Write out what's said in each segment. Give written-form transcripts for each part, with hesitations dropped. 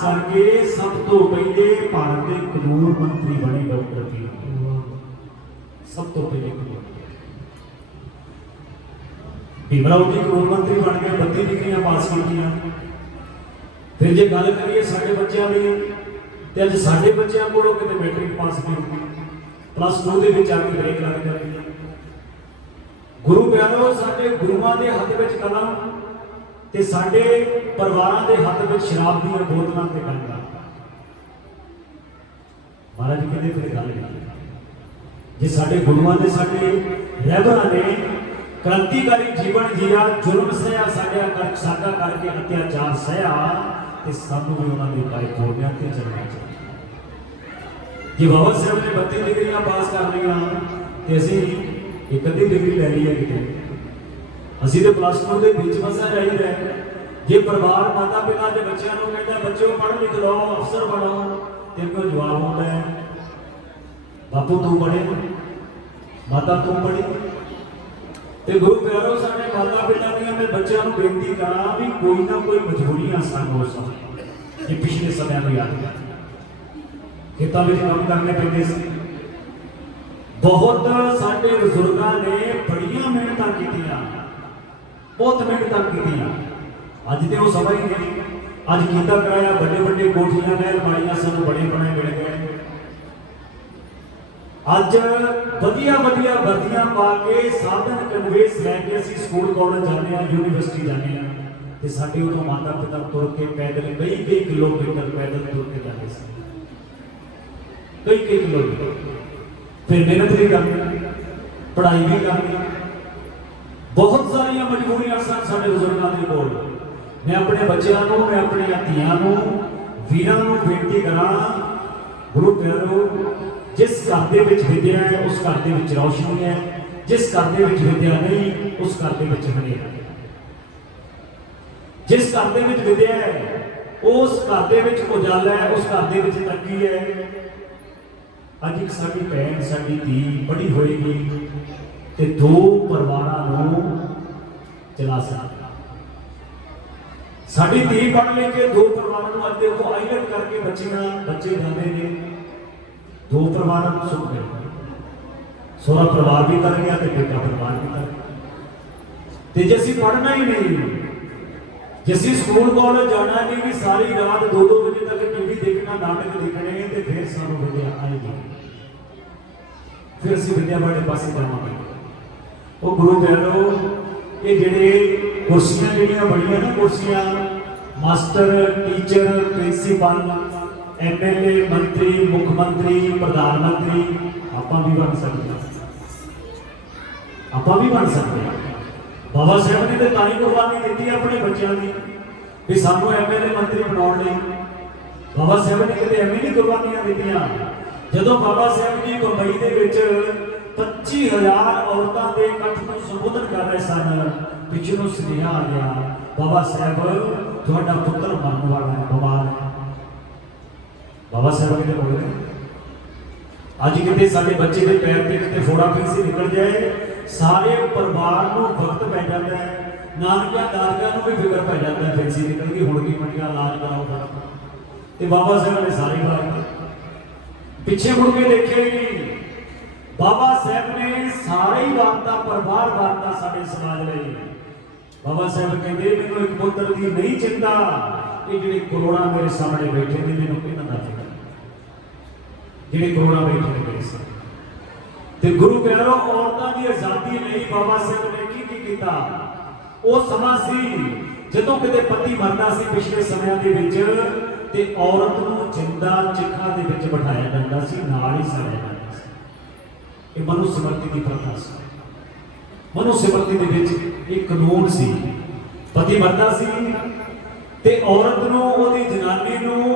करके सब तो पहले भारत के कानून मंत्री बने डॉक्टर पी सब तो पहले भीमराव जी कानून मंत्री बन गए 32 डिग्रियां पास की। फिर जो गल करिए साडे बच्चों की तो अज साडे बच्चों को मैट्रिक पास की +2 के आके ब्रेक लग जाती है। गुरु प्यारो साडे गुरुआं दे हत्थ विच कलम ते साडे परिवारां दे हत्थ विच शराब दी बोतलां ते डंडा। महाराज जी कहते फिर गल जे साडे गुरुआं दे साडे रहबरां ने क्रांतिकारी जीवन जिया जुल्म सहया साडा करके अत्याचार सहया ते सानू भी उन्हां दे पाए बोलियां ते चलना चाहिए। जे बाबा साहब ने 32 डिग्रियां पास कर लिया ते असीं एक अद्धी डिग्री लै ली है किते असीं तो +2 के बीच मसा रही रहे। जे परिवार माता पिता के बच्चों को कहता बच्चों पढ़ लिख लो अफसर बनो तो कोई जवाब आता है बापू तू पढ़े माता तू पढ़ी। तो गुरु प्यारो साडे माता पिता दी मैं बच्चों को बेनती करा भी कोई ना कोई मजबूरियां सन हो सकती। ये पिछले समय में याद है खेतों में काम करने पैंदे सी। बहुत साडे बजुर्गों ने बड़ियां मेहनतां कीतियां बहुत मेहनतां कीतियां। अज तो वो समय ही नहीं अज कीता कराया बड़े बड़े कोठियां ने अलमारियां सानू बड़े बने मिल गए। अज वधिया वधिया वर्दियां पा के साधन कन्वेस लैके असीं स्कूल कॉलेज जाने यूनिवर्सिटी जाने ते साडे उदों माता पिता तुर के पैदल कई कई किलोमीटर पैदल तुर के जाते सी कई कई किलोमीटर। फिर मेहनत भी करनी पढ़ाई भी करनी बहुत सारिया मजबूरियां सन साडे बुजुर्गों के कोल। मैं अपने बच्चों को मैं अपनी धीआं को वीरां को बेनती करा गुरु प्यारो जिस घर के विच विद्या है उस घर के विच रोशनी है जिस घर के विच विद्या नहीं उस घर के विच हनेरा है। जिस घर के विच विद्या है उस घर के विच उजाला है उस घर के विच तरक्की है। अज एक साडी भैन साडी धी बड़ी होएगी ते दो परिवारां नूं चला सकदी। साडी धी पढ़ लिख के दो परिवारां नूं अज देखो आईलट करके बच्चे जाते हैं दो परिवारां नूं सुख मिलदा। सोहरा परिवार भी कर गया ते बेटा परिवार भी कर गया। ते जे असीं पढ़ना ही नहीं जे असीं स्कूल कॉलेज जाना नहीं भी सारी रात 2-2 बजे तक टीवी देखना नाटक देखने ते फिर सानूं विद्या आएगी फिर असीं विद्या वाले पासे जावांगे। वो गुरु प्यारो ये जिहड़े कुर्सियां जिहड़ियां बड़ियां ना कुर्सियां मास्टर टीचर प्रिंसीपल MLA मंत्री मुख्यमंत्री प्रधानमंत्री आपां भी बन सकते आपां भी बन सकते। बाबा साहब ने तो ताई कुर्बानी दी अपने बच्चों की भी सानू MLA मंत्री बनाने लई। बाबा साहब ने कितने एवं नहीं कुर्बानियां दित्तियां। जदों बाबा साहब जी मुंबई के 25,000 औरतों के इकट्ठ को संबोधन कर रहे सन पिछलों सुनेहा आ गया बाबा साहब तुहाडा पुत्र मरन वाला है बीमार है। बाबा साहब ने बोले अज कितने साडे बच्चे के पैर से कितने फोड़ा फिर निकल जाए सारे परिवार को वक्त पै जाता है नानकिया दादकिया भी फिक्र पै जाता है फिर निकल गई हुण की मंडिया इलाज कराओ। तो बाबा साहब ने सारे इलाज पिछे मुड़ के देखे ही नहीं। बाबा साहब ने सारे ही वार्ता परिवार वार्ता साडे समाज लई। बाबा साहब कहते मैनूं एक पुत्र की नहीं चिंता ये जिहड़े करोड़ां मेरे सामने बैठे ने मैनूं इन्हां दा फिक्र जिहड़े करोड़ां बैठे ने मेरे सामने। ते गुरु प्यारो औरतां दी आजादी नहीं बाबा साहब ने की कीता। वो समा सी जदों किते पति मरदा सी पिछले समय दे विच ते औरत नूं जिंदा चिखा दे विच बिठाया जांदा सी नाल ही साड़िया जांदा सी। ये मनुस्मृति की प्रथा सी। मनुस्मृति दे विच एक कानून सी पति मरदा सी ते औरत नूं ओदी जनानी नूं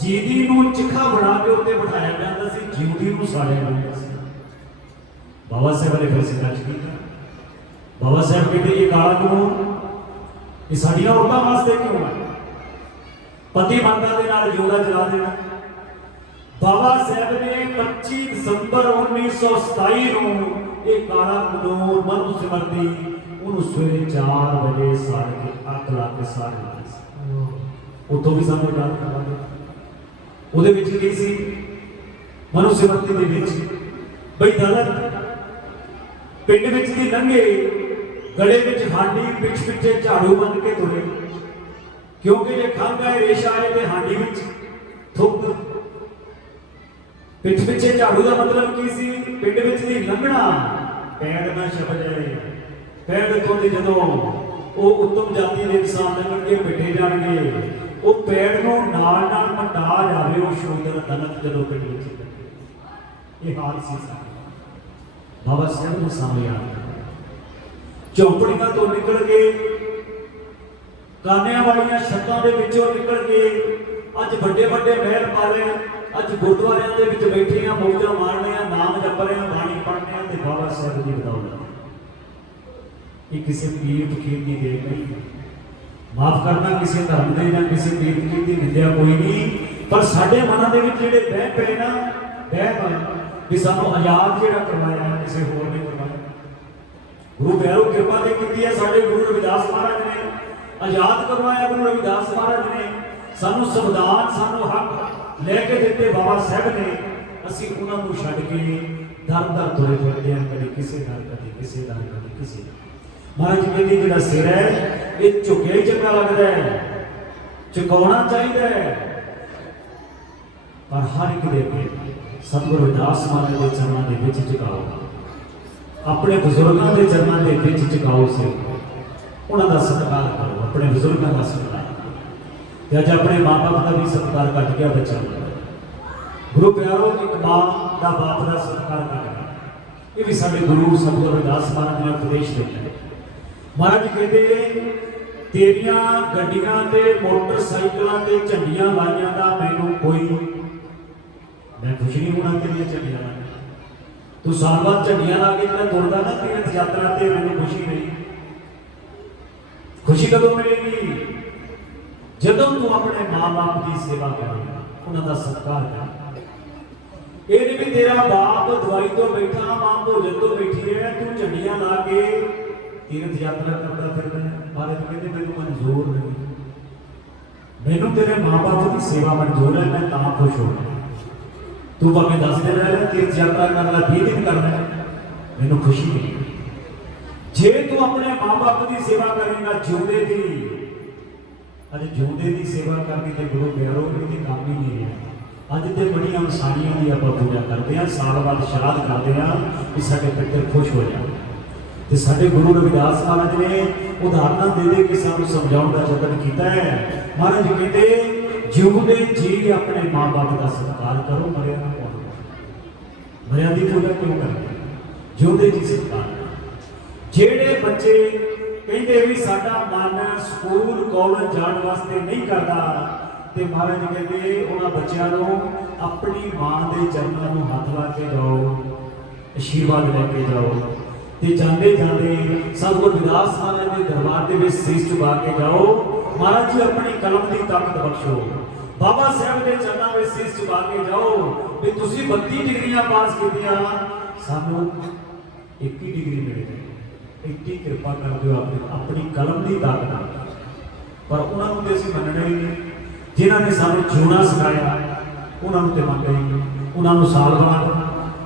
जीदी नूं चिखा बना के उत्ते बिठाया जांदा सी जीवदी नूं साड़िया जांदा सी। बाबा साहब ने फिर से सच किया। बाबा साहब कहते ये काला कानून ये साड़ियां औरतों वास्ते क्यों है पति माता के नाल जोड़ा जला देना। बाबा साहब ने 25 दिसंबर 1927 नूं ये काला कानून मनुस्मृति उन्होंने सवेरे 4 बजे साड़ के 8 ला के साड़ दिया। उतो भी सानू याद करा ਉਹਦੇ ਵਿੱਚ ਕੀ ਸੀ ਮਨੁਸਿਮਰਤੀ ਦੇ ਵਿੱਚ ਬਈ ਦਲਤ ਪਿੰਡ ਵਿੱਚ ਦੀ ਲੰਘੇ ਗਲੇ ਵਿੱਚ ਹਾਂਡੀ ਪਿੱਛ ਪਿੱਛੇ ਝਾੜੂ ਬੰਨ ਕੇ ਤੁਰੇ ਕਿਉਂਕਿ ਜੇ ਖੰਘ ਆਏ ਰੇਸ਼ਾ ਆਏ ਤੇ ਹਾਂਡੀ ਵਿੱਚ ਥੁੱਕ ਪਿੱਛ ਪਿੱਛੇ ਝਾੜੂ ਦਾ ਮਤਲਬ ਕੀ ਸੀ ਪਿੰਡ ਵਿੱਚ ਦੀ ਲੰਘਣਾ ਪੈੜ ਨਾ ਛਪ ਜਾਏ ਪੈੜ ਤੋਂ ਦੀ ਜਦੋਂ ਉਹ ਉੱਤਮ ਜਾਤੀ ਦੇ ਇਨਸਾਨ ਲੰਘਣ ਕੇ ਪਿੱਟੇ ਜਾਣਗੇ ਉਹ ਪੈੜ ਨੂੰ ਨਾਲ ਨਾਲ ਮਟਾ ਜਾਵੇ ਉਹ ਸ਼ੂਦਰ ਦਲਤ ਜਦੋਂ ਪਿੰਡ ਵਿੱਚ ਇਹ ਹਾਲ ਸੀ ਬਾਬਾ ਸਾਹਿਬ ਨੂੰ ਸਾਹਮਣੇ ਆ ਝੌਂਪੜੀਆਂ ਤੋਂ ਨਿਕਲ ਕੇ ਕਾਨਿਆਂ ਵਾਲੀਆਂ ਛੱਤਾਂ ਦੇ ਵਿੱਚੋਂ ਨਿਕਲ ਕੇ ਅੱਜ ਵੱਡੇ ਵੱਡੇ ਮਹਿਲ ਪਾਲੇ ਅੱਜ ਗੁਰਦੁਆਰਿਆਂ ਦੇ ਵਿੱਚ ਬੈਠੇ ਆ ਮੌਜਾਂ ਮਾਰ ਰਹੇ ਆ ਨਾਮ ਜਪ ਰਹੇ ਆ ਬਾਣੀ ਪੜ੍ਹਦੇ ਆ ਤੇ ਬਾਬਾ ਸਾਹਿਬ ਦੀ ਬਦੌਲਤ ਇਹ ਕਿਸੇ ਪੀਰ ਫਕੀਰ ਦੀ ਦੇਣ ਨਹੀਂ ਮਾਫ ਕਰਨਾ ਕਿਸੇ ਧਰਮ ਦੇ ਜਾਂ ਕਿਸੇ ਪੀਰ ਫਕੀਰ ਦੀ ਨਿੰਦਿਆ ਕੋਈ ਨਹੀਂ ਪਰ ਸਾਡੇ ਮਨਾਂ ਦੇ ਵਿੱਚ ਜਿਹੜੇ ਬਹਿ ਪਏ ਨਾ ਬਹਿ ਵੀ ਸਾਨੂੰ ਆਜ਼ਾਦ ਜਿਹੜਾ ਕਰਵਾਇਆ ਕਿਸੇ ਹੋਰ ਨੇ ਕਰਵਾਇਆ ਗੁਰੂ ਪਿਆਰੋ ਕਿਰਪਾ ਤੇ ਕੀਤੀ ਹੈ ਸਾਡੇ ਗੁਰੂ ਰਵਿਦਾਸ ਮਹਾਰਾਜ ਨੇ ਆਜ਼ਾਦ ਕਰਵਾਇਆ ਗੁਰੂ ਰਵਿਦਾਸ ਮਹਾਰਾਜ ਨੇ ਸਾਨੂੰ ਸੰਵਿਧਾਨ ਸਾਨੂੰ ਹੱਕ ਲੈ ਕੇ ਦਿੱਤੇ ਬਾਬਾ ਸਾਹਿਬ ਨੇ ਅਸੀਂ ਉਹਨਾਂ ਨੂੰ ਛੱਡ ਕੇ ਦਰ ਦਰ ਤੁਰੇ ਫਿਰਦੇ ਹਾਂ ਕਦੇ ਕਿਸੇ ਨਾਲ ਕਦੇ ਕਿਸੇ ਨਾਲ ਕਦੇ ਕਿਸੇ ਮਹਾਰਾਜ ਕਹਿੰਦੇ ਜਿਹੜਾ ਸਿਰ ਹੈ ਇਹ ਝੁਕਿਆ ਹੀ ਚੰਗਾ ਲੱਗਦਾ ਹੈ ਝੁਕਾਉਣਾ ਚਾਹੀਦਾ ਹੈ ਪਰ ਹਰ ਇੱਕ ਦੇ ਅੱਗੇ ਸਤਿਗੁਰੂ ਰਵਿਦਾਸ ਮਹਾਰਾਜ ਦੇ ਚਰਨਾਂ ਦੇ ਵਿੱਚ ਝੁਕਾਓ ਆਪਣੇ ਬਜ਼ੁਰਗਾਂ ਦੇ ਚਰਨਾਂ ਦੇ ਵਿੱਚ ਝੁਕਾਓ ਸਿਰ ਉਹਨਾਂ ਦਾ ਸਤਿਕਾਰ ਕਰੋ ਆਪਣੇ ਬਜ਼ੁਰਗਾਂ ਦਾ ਸਤਿਕਾਰ ਤੇ ਅੱਜ ਆਪਣੇ ਮਾਪੇ ਦਾ ਵੀ ਸਤਿਕਾਰ ਘੱਟ ਗਿਆ ਬੱਚਾ ਗੁਰੂ ਪਿਆਰੋ ਇੱਕ ਮਾਂ ਦਾ ਬਾਪ ਦਾ ਸਤਿਕਾਰ ਘੱਟ ਗਿਆ ਇਹ ਵੀ ਸਾਡੇ ਗੁਰੂ ਸਤਿਗੁਰੂ ਰਵਿਦਾਸ ਮਹਾਰਾਜ ਨੇ ਉਪਦੇਸ਼ ਦਿੱਤਾ ਮਹਾਰਾਜ ਕਹਿੰਦੇ ਤੇਰੀਆਂ ਗੱਡੀਆਂ ਤੇ ਮੋਟਰਸਾਈਕਲਾਂ ਤੇ ਝੰਡੀਆਂ ਲਾਈਆਂ ਦਾ ਮੈਨੂੰ ਕੋਈ ਮੈਂ ਖੁਸ਼ ਨਹੀਂ ਹੋਣਾ ਤੇਰੀਆਂ ਝੰਡੀਆਂ ਲਾ ਤੂੰ ਸਾਲ ਬਾਅਦ ਝੰਡੀਆਂ ਲਾ ਕੇ ਜਿਹੜਾ ਤੁਰਦਾ ਨਾ ਤੀਰਥ ਯਾਤਰਾ ਤੇ ਮੈਨੂੰ ਖੁਸ਼ੀ ਨਹੀਂ ਖੁਸ਼ੀ ਕਦੋਂ ਮਿਲੇਗੀ ਜਦੋਂ ਤੂੰ ਆਪਣੇ ਮਾਂ-ਬਾਪ ਦੀ ਸੇਵਾ ਕਰੇਗਾ ਉਹਨਾਂ ਦਾ ਸਤਿਕਾਰ ਕਰੇਗਾ ਇਹ ਨਹੀਂ ਵੀ ਤੇਰਾ ਬਾਪ ਦਵਾਈ ਤੋਂ ਬੈਠਾ ਮਾਂ ਭੋਜਨ ਤੋਂ ਬੈਠੀ ਹੈ ਤੂੰ ਝੰਡੀਆਂ ਲਾ ਕੇ ਤੀਰਥ ਯਾਤਰਾ ਕਰਦਾ ਫਿਰਦਾ ਹੈ ਮਹਾਰਾਜ ਕਹਿੰਦੇ ਮੈਨੂੰ ਮਨਜ਼ੂਰ ਨਹੀਂ ਮੈਨੂੰ ਤੇਰੇ ਮਾਂ-ਬਾਪ ਦੀ ਸੇਵਾ ਮਨਜ਼ੂਰ ਹੈ ਮੈਂ ਤਾਂ ਖੁਸ਼ ਹੋ ਗਿਆ ਤੂੰ ਭਾਵੇਂ 10 ਦਿਨ ਰਹਿ ਲੈ ਤੀਰਥ ਯਾਤਰਾ ਕਰਨ ਵਾਲਾ 20 ਦਿਨ ਕਰਨਾ ਮੈਨੂੰ ਖੁਸ਼ੀ ਨਹੀਂ ਜੇ ਤੂੰ ਆਪਣੇ ਮਾਂ-ਬਾਪ ਦੀ ਸੇਵਾ ਕਰੇਗਾ ਜਿਉਂਦੇ ਦੀ ਅੱਜ ਜਿਉਂਦੇ ਦੀ ਸੇਵਾ ਕਰਨੀ ਤੇ ਗੁਰੂ ਪਿਆਰੋ ਇਹਦੀ ਕੰਮ ਹੀ ਨਹੀਂ ਹੈ ਅੱਜ ਤੇ ਬੜੀਆਂ ਇਨਸਾਨੀਆਂ ਦੀ ਆਪਾਂ ਪੂਜਾ ਕਰਦੇ ਹਾਂ ਸਾਲ ਬਾਅਦ ਸ਼ਰਾਧ ਕਰਦੇ ਹਾਂ ਕਿ ਸਾਡੇ ਪਿੱਤਰ ਖੁਸ਼ ਹੋ ਜਾਣ ਤੇ ਸਾਡੇ ਗੁਰੂ ਰਵਿਦਾਸ ਮਹਾਰਾਜ ਨੇ ਉਦਾਹਰਨਾਂ ਦੇ ਦੇ ਕੇ ਸਾਨੂੰ ਸਮਝਾਉਣ ਦਾ ਯਤਨ ਕੀਤਾ ਹੈ ਮਹਾਰਾਜ ਕਹਿੰਦੇ ਜਿਉਂਦੇ ਜੀ ਆਪਣੇ ਮਾਂ-ਬਾਪ ਦਾ ਸਤਿਕਾਰ ਕਰੋ ਮਰਿਆ ਨਾ ਕਰੋ ਮਰਿਆ ਦੀ ਪੂਜਾ ਕਿਉਂ ਕਰਦੇ ਜਿਉਂਦੇ ਜੀ ਸਤਿਕਾਰ ਜਿਹੜੇ ਬੱਚੇ ਕਹਿੰਦੇ ਵੀ ਸਾਡਾ ਮਨ ਸਕੂਲ ਕਾਲਜ ਜਾਣ ਵਾਸਤੇ ਨਹੀਂ ਕਰਦਾ ਤੇ ਮਹਾਰਾਜ ਕਹਿੰਦੇ ਉਹਨਾਂ ਬੱਚਿਆਂ ਨੂੰ ਆਪਣੀ ਮਾਂ ਦੇ ਚਰਨਾਂ ਨੂੰ ਹੱਥ ਲਾ ਕੇ ਜਾਓ ਆਸ਼ੀਰਵਾਦ ਲੈ ਕੇ ਜਾਓ ਤੇ ਜਾਂਦੇ ਜਾਂਦੇ ਸਤਿਗੁਰੂ ਰਵਿਦਾਸ ਮਹਾਰਾਜ ਦੇ ਦਰਬਾਰ ਦੇ ਵਿੱਚ ਸੀਸ ਝੁਕਾ ਕੇ ਜਾਓ ਮਹਾਰਾਜ ਜੀ ਆਪਣੀ ਕਲਮ ਦੀ ਤਾਕਤ ਬਖਸ਼ੋ ਬਾਬਾ ਸਾਹਿਬ ਦੇ ਚਰਨਾਂ ਵਿੱਚ ਸੀਸ ਝੁਕਾ ਕੇ ਜਾਓ ਵੀ ਤੁਸੀਂ 32 ਡਿਗਰੀਆਂ ਪਾਸ ਕੀਤੀਆਂ ਸਾਨੂੰ 21 ਡਿਗਰੀ ਮਿਲ ਗਈ ਇੱਡੀ ਕਿਰਪਾ ਕਰ ਦਿਓ ਆਪਣੀ ਕਲਮ ਦੀ ਤਾਕਤ ਨਾਲ ਪਰ ਉਹਨਾਂ ਨੂੰ ਤੇ ਅਸੀਂ ਮੰਨਣਾ ਹੀ ਨਹੀਂ ਜਿਨ੍ਹਾਂ ਨੇ ਸਾਨੂੰ ਜਿਉਣਾ ਸਿਖਾਇਆ ਉਹਨਾਂ ਨੂੰ ਤੇ ਮੰਨਣਾ ਹੀ ਨਹੀਂ ਉਹਨਾਂ ਨੂੰ ਸਾਲ ਬਾਅਦ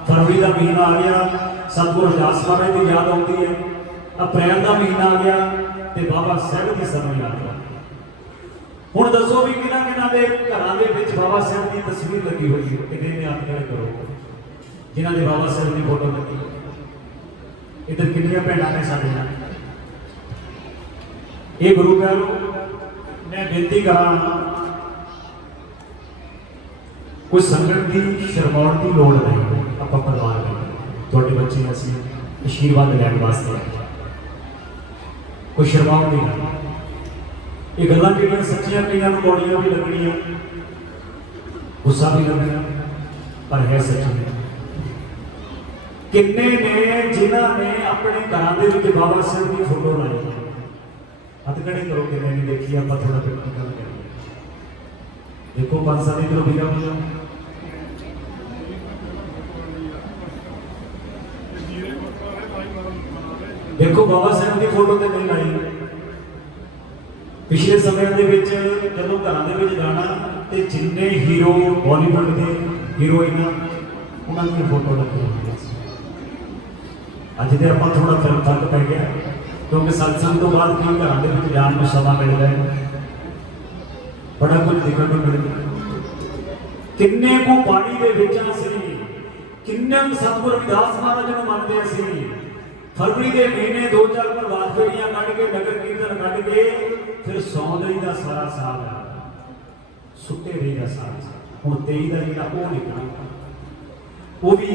ਫਰਵਰੀ ਦਾ ਮਹੀਨਾ ਆ ਗਿਆ ਸਤਿਗੁਰੂ ਰਵਿਦਾਸ ਮਹਾਰਾਜ ਦੀ ਯਾਦ ਆਉਂਦੀ ਹੈ ਅਪ੍ਰੈਲ ਦਾ ਮਹੀਨਾ ਆ ਗਿਆ ਤੇ ਬਾਬਾ ਸਾਹਿਬ ਦੀ ਸਾਨੂੰ ਯਾਦ ਆਉਂਦੀ ਹੁਣ ਦੱਸੋ ਵੀ ਕਿਹਨਾਂ ਦੇ ਘਰਾਂ ਦੇ ਵਿੱਚ ਬਾਬਾ ਸਾਹਿਬ ਦੀ ਤਸਵੀਰ ਲੱਗੀ ਹੋਈ ਹੈ ਕਿਤੇ ਨੇ ਹੱਥ ਖੜੇ ਕਰੋ ਜਿਨ੍ਹਾਂ ਦੇ ਬਾਬਾ ਸਾਹਿਬ ਦੀ ਫੋਟੋ ਲੱਗੀ इधर कितनी भैन ने साढ़े ये गुरु पियारो मैं बेनती करा कोई संगत की शर्माउण की लोड़ नहीं आप परिवार में थोड़े बच्चे असी आशीर्वाद लैन वास्ते कोई शर्माउण नहीं ये गल्लां ਜਿਹੜੀਆਂ सच्चियां कईयां ਨੂੰ कौड़ियां भी लगनियां गुस्सा भी लगना पर है सच्ची किन्ने ने जिन्हां ने अपने घरों के विच बाबा साहब की फोटो लाई हथ खड़े करो कि नहीं देखी आप थोड़ा प्रैक्टिकल करें देखो 5 साल की भैया भैया देखो बाबा साहब की फोटो तो नहीं लाई पिछले समय के जदों घरों के जाना ਤੇ ਜਿੰਨੇ ਹੀਰੋ ਬਾਲੀਵੁੱਡ ਦੇ ਹੀਰੋਇਨਾਂ ਉਹਨਾਂ ਦੀਆਂ ਫੋਟੋ ਲੱਗੀਆਂ ਹੋਈਆਂ ਸੀ। ਅੱਜ ਦੇ ਆਪਾਂ ਥੋੜਾ ਫਰਕ ਪੈ ਗਿਆ ਕਿਉਂਕਿ ਸਤਸੰਗ ਤੋਂ ਬਾਅਦ ਕੀ ਘਰਾਂ ਦੇ ਵਿੱਚ ਜਾਣ ਨੂੰ ਸਮਾਂ ਮਿਲਦਾ ਹੈ, ਬੜਾ ਕੁਝ ਦੇਖਣ ਨੂੰ ਮਿਲਦਾ। ਕਿੰਨੇ ਕੁ ਬਾਣੀ ਦੇ ਵਿੱਚ ਅਸੀਂ ਕਿੰਨੇ ਸਤਿਗੁਰ ਰਵਿਦਾਸ ਮਹਾਰਾਜ ਨੂੰ ਮੰਨਦੇ ਅਸੀਂ। ਫਰਵਰੀ ਦੇ ਮਹੀਨੇ 2-4 ਪ੍ਰਭਾਤ ਫੇਰੀਆਂ ਕੱਢ ਕੇ ਨਗਰ ਕੀਰਤਨ ਕੱਢ ਕੇ ਫਿਰ ਸੌਂਦਰੀ ਦਾ ਸਾਰਾ ਸਾਲ ਸੁੱਤੇ ਰਹੀ ਦਾ ਸਾਲ। ਹੁਣ 23 ਦਾ ਜਿਹੜਾ ਉਹ ਨਿਕਲਦਾ, ਉਹ ਵੀ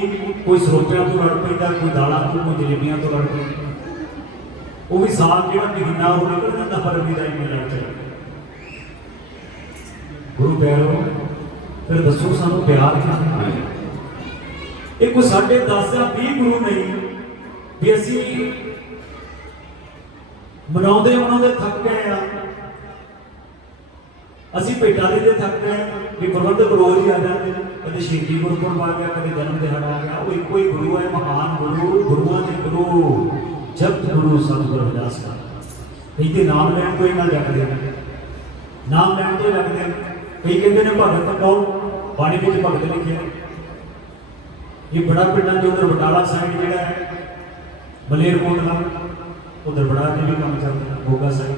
ਕੋਈ ਸਰੋਤਿਆਂ ਤੋਂ ਲੜ ਪੈਂਦਾ, ਕੋਈ ਦਾਲਾਂ ਤੋਂ, ਕੋਈ ਜਲੇਬੀਆਂ ਤੋਂ ਲੜ ਪੈਂਦਾ। ਉਹ ਵੀ ਸਾਲ ਜਿਹੜਾ ਮਹੀਨਾ ਉਹ ਨਿਕਲ ਜਾਂਦਾ ਫਰਵਰੀ ਦਾ ਹੀ ਮਹੀਨਾ ਚ। ਗੁਰੂ ਪਿਆਰੋ ਫਿਰ ਦੱਸੋ ਸਾਨੂੰ ਪਿਆਰ ਕਿਉਂ? ਇਹ ਕੋਈ ਸਾਡੇ 10 ਜਾਂ 20 ਗੁਰੂ ਨਹੀਂ ਵੀ ਅਸੀਂ ਮਨਾਉਂਦੇ ਥੱਕ ਗਏ ਆ। ਅਸੀਂ ਭੇਟਾਂ ਦੇ ਥੱਕ ਗਏ ਵੀ ਪ੍ਰਬੰਧਕ ਰੋਜ਼ ਹੀ ਆ ਜਾਂਦੇ ਨੇ, ਕਦੇ ਸ਼ਹੀਦੀ ਗੁਰਪੁਰਬ ਆ ਗਿਆ, ਕਦੇ ਜਨਮ ਦਿਹਾੜਾ ਆ ਗਿਆ। ਉਹ ਇੱਕੋ ਹੀ ਗੁਰੂ ਹੈ, ਮਹਾਨ ਗੁਰੂ, ਗੁਰੂਆਂ ਦੇ ਗੁਰੂ, ਜਪਤ ਗੁਰੂ ਸਤਿਗੁਰੂ ਰਵਿਦਾਸ ਦਾ। ਇਹਦੇ ਨਾਮ ਲੈਣ ਤੋਂ ਇਹਨਾਂ ਜਗਦੇ ਨੇ, ਨਾਮ ਲੈਣ ਤੋਂ ਜਗਦੇ ਨੇ। ਕਈ ਕਹਿੰਦੇ ਨੇ ਭਗਤ ਕੌਣ? ਬਾਣੀ ਵਿੱਚ ਭਗਤ ਲਿਖਿਆ। ਇਹ ਬੜਾ ਪਿੰਡਾਂ ਦੇ ਉਧਰ ਬਟਾਲਾ ਸਾਈਡ ਜਿਹੜਾ ਹੈ, ਮਲੇਰਕੋਟਲਾ, ਉਧਰ ਬੜਾ ਵੀ ਕੰਮ ਚੱਲਦਾ, ਮੋਗਾ ਸਾਈਡ।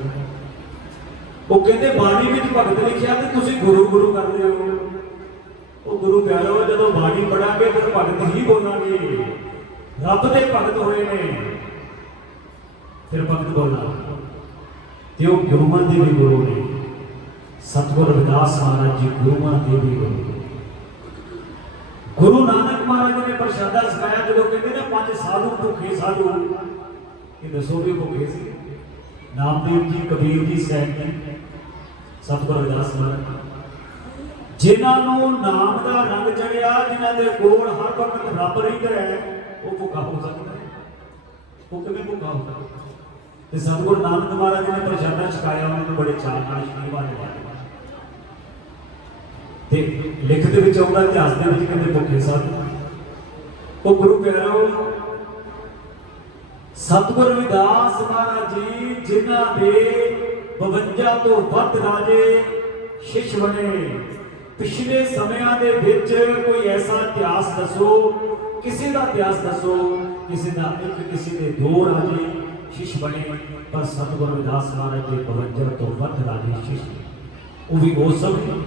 ਉਹ ਕਹਿੰਦੇ ਬਾਣੀ ਵਿੱਚ ਭਗਤ ਲਿਖਿਆ ਤੇ ਤੁਸੀਂ ਗੁਰੂ ਗੁਰੂ ਕਰਦੇ ਹੋ। ਉਹ ਗੁਰੂ ਪਿਆਰੋ ਜਦੋਂ ਬਾਣੀ ਪੜਾਂਗੇ ਫਿਰ ਭਗਤ ਹੀ ਬੋਲਾਂਗੇ। ਰੱਬ ਦੇ ਭਗਤ ਹੋਏ ਨੇ ਫਿਰ ਭਗਤ ਬੋਲਣਾ। ਤੇ ਉਹ ਗੁਰੂਆਂ ਦੇ ਵੀ ਗੁਰੂ ਨੇ। ਸਤਿਗੁਰ ਰਵਿਦਾਸ ਮਹਾਰਾਜ ਜੀ ਗੁਰੂਆਂ ਦੇ ਵੀ ਗੁਰੂ। ਗੁਰੂ ਨਾਨਕ ਮਹਾਰਾਜ ਨੇ ਪ੍ਰਸ਼ਾਦਾ ਸਿਖਾਇਆ। ਜਦੋਂ ਕਹਿੰਦੇ ਨੇ 5 ਸਾਧੂ ਭੁੱਖੇ ਸਾਧੂ, ਇਹ ਦੱਸੋ ਵੀ ਭੁੱਖੇ ਸੀ? ਨਾਮਦੇਵ ਜੀ, ਕਬੀਰ ਜੀ, ਸੈਣ ਜੀ, ਸਤਿਗੁਰ ਰਵਿਦਾਸ ਮਹਾਰਾਜ, ਜਿਨ੍ਹਾਂ ਨੂੰ ਨਾਮ ਦਾ ਰੰਗ ਚੜਿਆ, ਜਿਨ੍ਹਾਂ ਦੇ ਕੋਲ ਹਰ ਵਕਤ ਰੱਬ ਰਹਿੰਦਾ ਹੈ, ਉਹ ਭੁੱਖਾ ਹੋ ਸਕਦਾ ਹੈ? ਉਹ ਕਿਵੇਂ ਭੁੱਖਾ ਹੋ ਸਕਦਾ? ਤੇ ਸਤਿਗੁਰ ਨਾਨਕ ਮਹਾਰਾਜ ਨੇ ਪ੍ਰਸ਼ਾਦਾ ਛਕਾਇਆ, ਉਹਨਾਂ ਨੂੰ ਬੜੇ ਚਾਅ ਨਾਲ ਆਸ਼ੀਰਵਾਦ ਦਿੱਤਾ। ਤੇ ਲਿਖਤ ਵਿੱਚ ਆਉਂਦਾ, ਇਤਿਹਾਸ ਦੇ ਵਿੱਚ ਕਹਿੰਦੇ ਭੁੱਖੇ ਸਨ। ਉਹ ਗੁਰੂ ਪਿਆਰੋ ਸਤਿਗੁਰ ਰਵਿਦਾਸ ਮਹਾਰਾਜ ਜੀ ਜਿਨ੍ਹਾਂ ਦੇ 52 ਤੋਂ ਵੱਧ ਰਾਜੇ ਸ਼ਿਸ਼ ਬਣੇ। ਪਿਛਲੇ ਸਮਿਆਂ ਦੇ ਵਿੱਚ ਕੋਈ ਐਸਾ ਇਤਿਹਾਸ ਦੱਸੋ, ਕਿਸੇ ਦਾ ਇਤਿਹਾਸ ਦੱਸੋ, ਕਿਸੇ ਦਾ ਇੱਕ, ਕਿਸੇ ਦੇ 2 ਰਾਜੇ ਸ਼ਿਸ਼ ਬਣੇ, ਪਰ ਸਤਿਗੁਰ ਰਵਿਦਾਸ ਮਹਾਰਾਜ ਦੇ 52 ਤੋਂ ਵੱਧ ਰਾਜੇ ਸ਼ਿਸ਼। ਉਹ ਵੀ ਉਸ ਸਮੇਂ